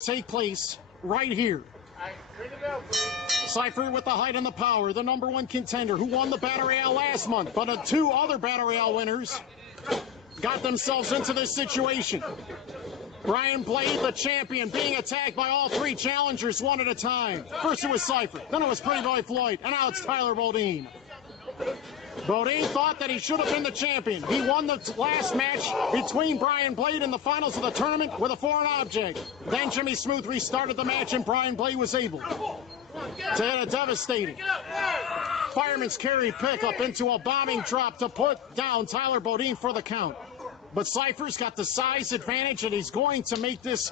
take place right here. Cypher with the height and the power, the #1 contender who won the Battle Royale last month, but 2 other Battle Royale winners got themselves into this situation. Brian Blade, the champion, being attacked by all 3 challengers one at a time. First it was Cypher, then it was Pretty Boy Floyd, and now it's Tyler Bodine. Bodine thought that he should have been the champion. He won the last match between Brian Blade in the finals of the tournament with a foreign object. Then Jimmy Smooth restarted the match and Brian Blade was able to hit a devastating fireman's carry pickup into a bombing drop to put down Tyler Bodine for the count. But Cypher's got the size advantage and he's going to make this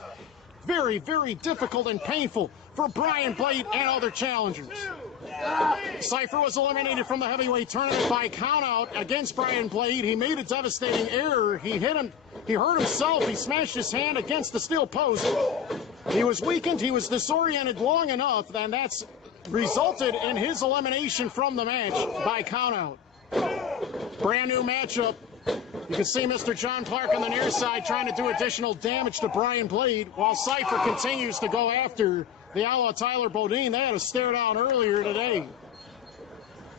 very, very difficult and painful for Brian Blade and other challengers. Cypher was eliminated from the heavyweight tournament by countout against Brian Blade. He made a devastating error. He hit him. He hurt himself. He smashed his hand against the steel post. He was weakened. He was disoriented long enough, and that's resulted in his elimination from the match by countout. Brand new matchup. You can see Mr. John Clark on the near side trying to do additional damage to Brian Blade while Cypher continues to go after the outlaw Tyler Bodine. They had a stare down earlier today.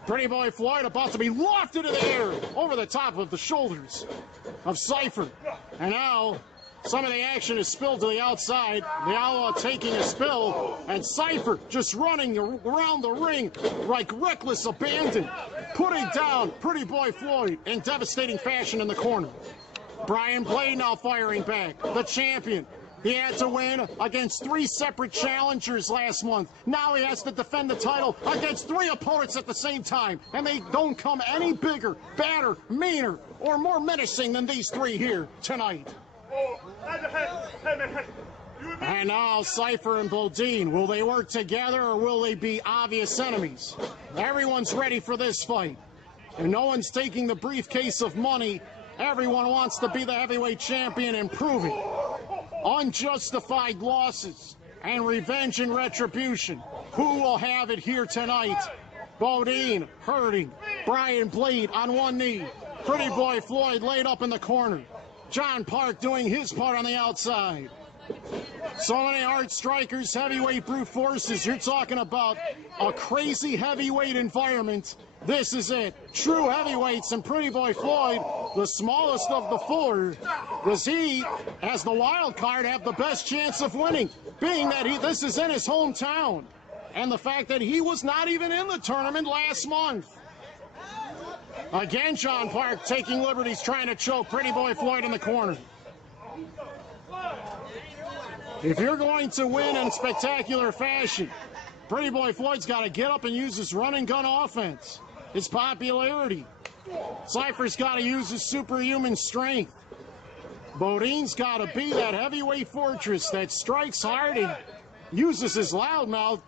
Pretty Boy Floyd about to be lofted in the air over the top of the shoulders of Cypher. And now some of the action is spilled to the outside. The outlaw taking a spill, and Cypher just running around the ring like reckless abandon, putting down Pretty Boy Floyd in devastating fashion in the corner. Brian Blade now firing back, the champion. He had to win against 3 separate challengers last month. Now he has to defend the title against 3 opponents at the same time. And they don't come any bigger, badder, meaner, or more menacing than these 3 here tonight. And now Cypher and Bodine, will they work together or will they be obvious enemies? Everyone's ready for this fight. And no one's taking the briefcase of money. Everyone wants to be the heavyweight champion and prove it. Unjustified losses and revenge and retribution. Who will have it here tonight? Bodine hurting. Brian Blade on one knee. Pretty Boy Floyd laid up in the corner. John Park doing his part on the outside. So many hard strikers, heavyweight brute forces. You're talking about a crazy heavyweight environment. This is it. True heavyweights, and Pretty Boy Floyd, the smallest of the 4, does he, as the wild card, have the best chance of winning, being that this is in his hometown, and the fact that he was not even in the tournament last month. Again, John Park taking liberties, trying to choke Pretty Boy Floyd in the corner. If you're going to win in spectacular fashion, Pretty Boy Floyd's got to get up and use his run and gun offense, his popularity. Cypher's got to use his superhuman strength. Bodine's got to be that heavyweight fortress that strikes hard and uses his loudmouth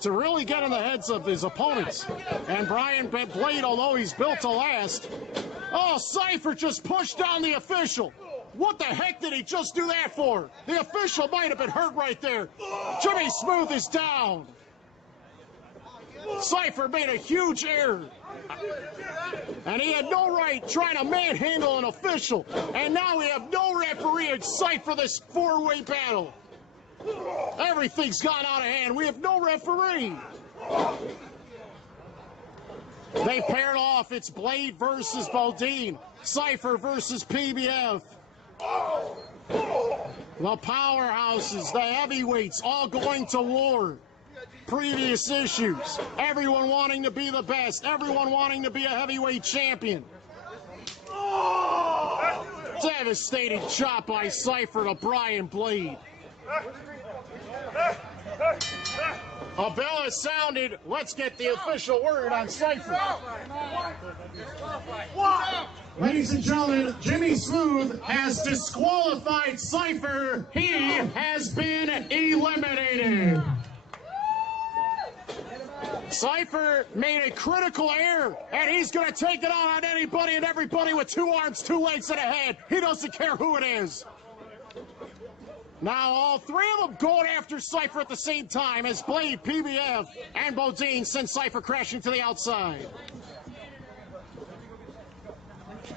to really get in the heads of his opponents. And Brian Blade, although he's built to last, oh, Cypher just pushed down the official. What the heck did he just do that for? The official might have been hurt right there. Jimmy Smooth is down. Cypher made a huge error. And he had no right trying to manhandle an official. And now we have no referee in sight for this 4-way battle. Everything's gone out of hand. We have no referee. They paired off. It's Blade versus Bodine. Cypher versus PBF. The powerhouses, the heavyweights, all going to war. Previous issues. Everyone wanting to be the best. Everyone wanting to be a heavyweight champion. Devastating chop by Cypher to Brian Blade. A bell has sounded. Let's get the official word on Cypher. Ladies and gentlemen, Jimmy Smooth has disqualified Cypher. He has been eliminated. Cypher made a critical error, and he's going to take it on anybody and everybody with 2 arms, 2 legs, and a head. He doesn't care who it is. Now all 3 of them going after Cypher at the same time as Blade, PBF, and Bodine send Cypher crashing to the outside.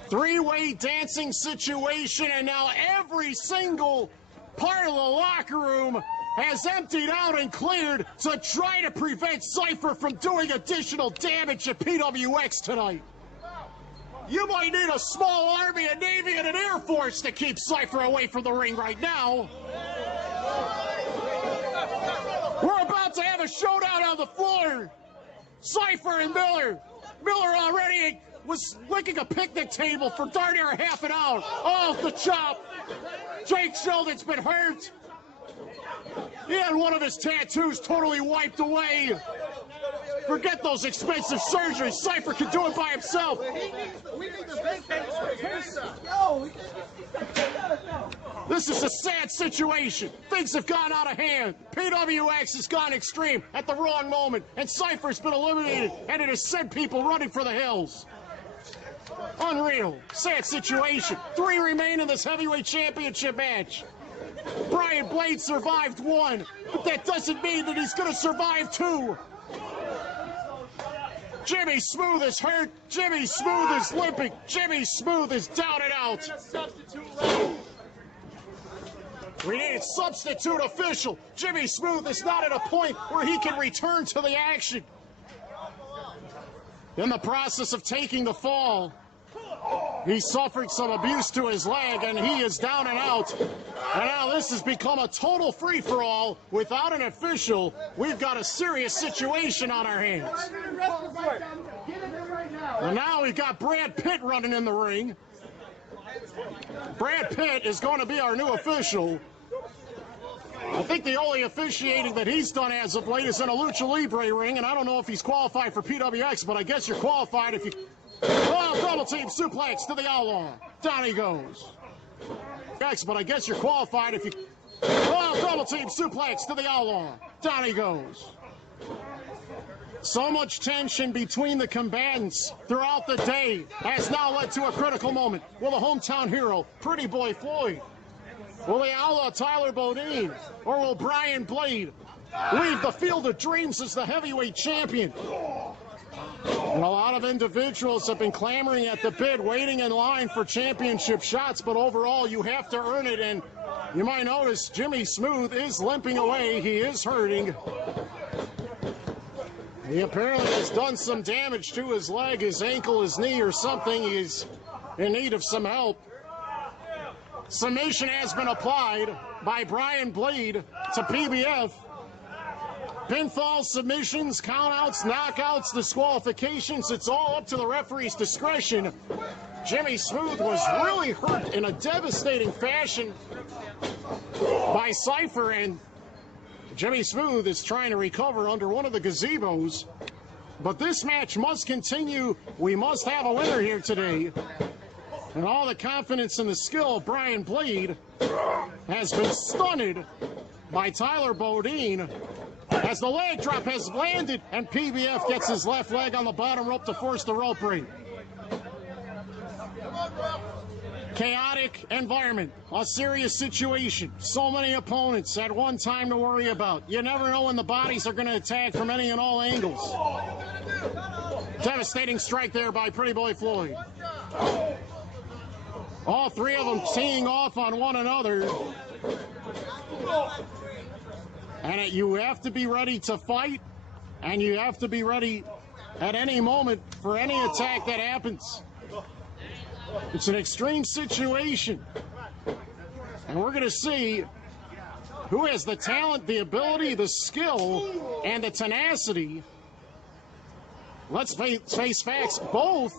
3-way dancing situation, and now every single part of the locker room has emptied out and cleared to try to prevent Cypher from doing additional damage at PWX tonight. You might need a small army, a navy, and an air force to keep Cypher away from the ring right now. We're about to have a showdown on the floor. Cypher and Miller. Miller already was licking a picnic table for darn near half an hour. Oh, the chop. Jake Sheldon's been hurt. He had one of his tattoos totally wiped away. Forget those expensive surgeries. Cypher can do it by himself. This is a sad situation. Things have gone out of hand. PWX has gone extreme at the wrong moment, and Cypher's been eliminated, and it has sent people running for the hills. Unreal. Sad situation. 3 remain in this heavyweight championship match. Brian Blade survived 1, but that doesn't mean that he's going to survive 2. Jimmy Smooth is hurt. Jimmy Smooth is limping. Jimmy Smooth is down and out. We need a substitute official. Jimmy Smooth is not at a point where he can return to the action. In the process of taking the fall, he suffered some abuse to his leg, and he is down and out. And now this has become a total free-for-all. Without an official, we've got a serious situation on our hands. And now we've got Brad Pitt running in the ring. Brad Pitt is going to be our new official. I think the only officiating that he's done as of late is in a Lucha Libre ring, and I don't know if he's qualified for PWX, but I guess you're qualified if you... Oh, double team suplex to the Outlaw. Down he goes. But I guess you're qualified if you... Oh, double team suplex to the Outlaw. Down he goes. So much tension between the combatants throughout the day has now led to a critical moment. Will the hometown hero, Pretty Boy Floyd, will the Outlaw Tyler Bodine, or will Brian Blade leave the Field of Dreams as the heavyweight champion? And a lot of individuals have been clamoring at the bid, waiting in line for championship shots, but overall you have to earn it, and you might notice Jimmy Smooth is limping away. He is hurting. He apparently has done some damage to his leg, his ankle, his knee, or something. He's in need of some help. Submission has been applied by Brian Blade to PBF. Pinfalls, submissions, countouts, knockouts, disqualifications, it's all up to the referee's discretion. Jimmy Smooth was really hurt in a devastating fashion by Cypher, and Jimmy Smooth is trying to recover under one of the gazebos. But this match must continue. We must have a winner here today. And all the confidence and the skill of Brian Blade has been stunted by Tyler Bodine as the leg drop has landed, and PBF gets his left leg on the bottom rope to force the rope break. Chaotic environment, a serious situation, so many opponents at one time to worry about. You never know when the bodies are going to attack from any and all angles. Devastating strike there by Pretty Boy Floyd. All 3 of them teeing off on one another. And you have to be ready to fight, and you have to be ready at any moment for any attack that happens. It's an extreme situation, and we're going to see who has the talent, the ability, the skill, and the tenacity. Let's face facts. Both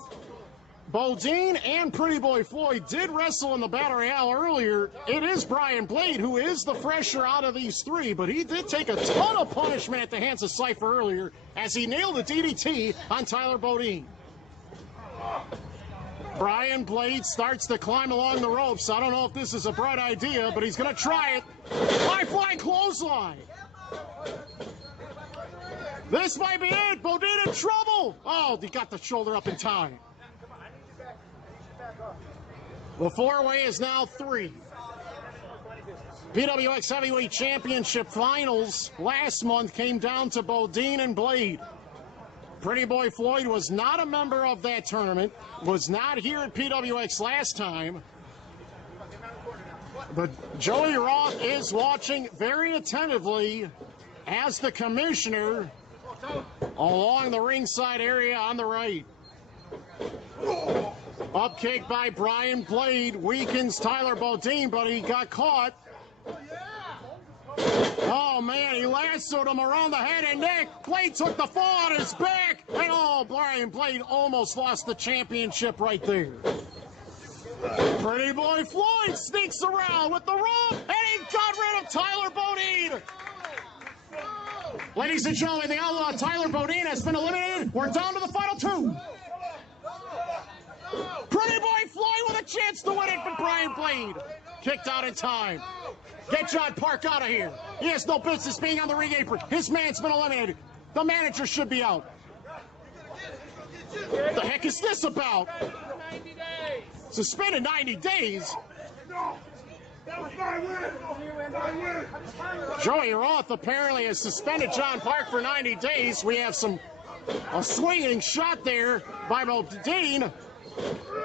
Bodine and Pretty Boy Floyd did wrestle in the Battle Royale earlier. It is Brian Blade who is the fresher out of these 3, but he did take a ton of punishment at the hands of Cypher earlier as he nailed a DDT on Tyler Bodine. Brian Blade starts to climb along the ropes. I don't know if this is a bright idea, but he's going to try it. High-flying clothesline. This might be it. Bodine in trouble. Oh, he got the shoulder up in time. The 4-way is now 3. PWX Heavyweight Championship Finals last month came down to Bodine and Blade. Pretty Boy Floyd was not a member of that tournament, was not here at PWX last time. But Joey Roth is watching very attentively as the commissioner along the ringside area on the right. Up kick by Brian Blade weakens Tyler Bodine, but he got caught. Oh man, he lassoed him around the head and neck. Blade took the fall on his back, and oh, Brian Blade almost lost the championship right there. Pretty boy Floyd sneaks around with the rope, and he got rid of Tyler Bodine. Ladies and gentlemen, the outlaw Tyler Bodine has been eliminated. We're down to the final two. Pretty boy Floyd with a chance to win it, but Brian Blade kicked out in time. Get John Park out of here. He has no business being on the ring apron. His man's been eliminated. The manager should be out. What the heck is this about? Suspended 90 days? Joey Roth apparently has suspended John Park for 90 days. We have a swinging shot there by Bodine.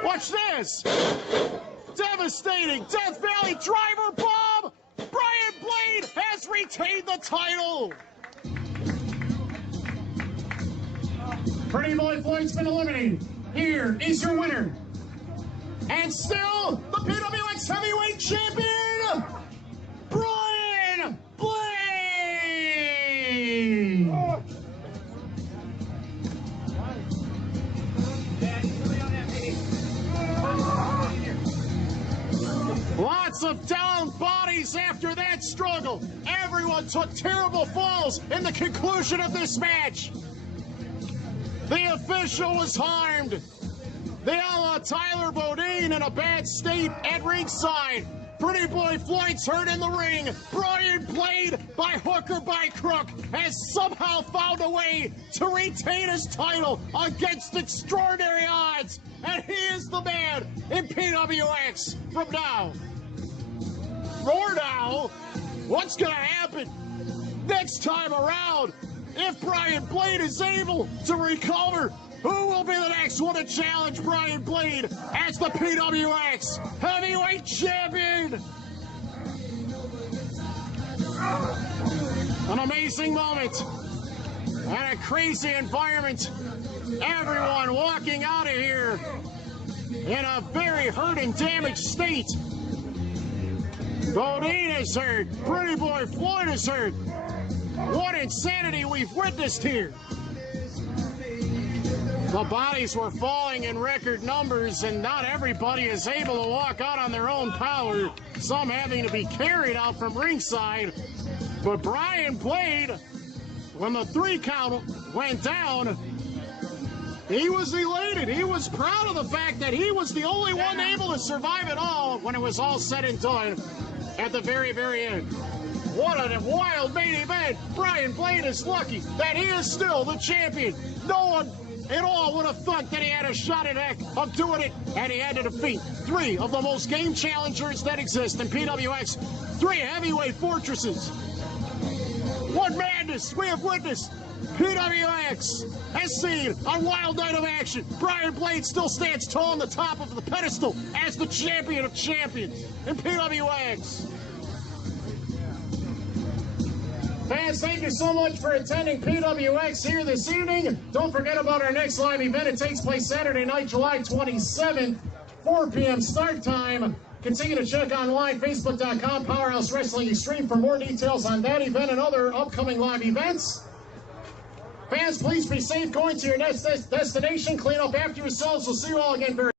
Watch this. Devastating Death Valley driver bomb. Brian Blade has retained the title. Pretty boy Floyd's been eliminated. Here is your winner. And still the PWX Heavyweight Champion, Brian Blade. Lots of down bodies after that struggle. Everyone took terrible falls in the conclusion of this match. The official was harmed. The outlaw Tyler Bodine in a bad state at ringside. Pretty boy Floyd's hurt in the ring. Brian Blade, by hook or by crook, has somehow found a way to retain his title against extraordinary odds. And he is the man in PWX from now. Or now, what's going to happen next time around? If Brian Blade is able to recover, who will be the next one to challenge Brian Blade as the PWX Heavyweight Champion? An amazing moment and a crazy environment. Everyone walking out of here in a very hurt and damaged state. Bodine is hurt. Pretty boy Floyd is hurt. What insanity we've witnessed here. The bodies were falling in record numbers, and not everybody is able to walk out on their own power, some having to be carried out from ringside. But Brian Blade, when the 3 count went down, he was elated. He was proud of the fact that he was the only one able to survive it all when it was all said and done at the very, very end. What a wild main event. Brian Blade is lucky that he is still the champion. No one at all would have thought that he had a shot at of doing it, and he had to defeat 3 of the most game challengers that exist in PWX. 3 heavyweight fortresses. What madness we have witnessed. PWX has seen a wild night of action. Brian Blade still stands tall on the top of the pedestal as the champion of champions in PWX. Fans, thank you so much for attending PWX here this evening. Don't forget about our next live event. It takes place Saturday night, July 27th, 4 p.m. start time. Continue to check online, facebook.com, Powerhouse Wrestling Extreme, for more details on that event and other upcoming live events. Fans, please be safe going to your next destination. Clean up after yourselves. We'll see you all again very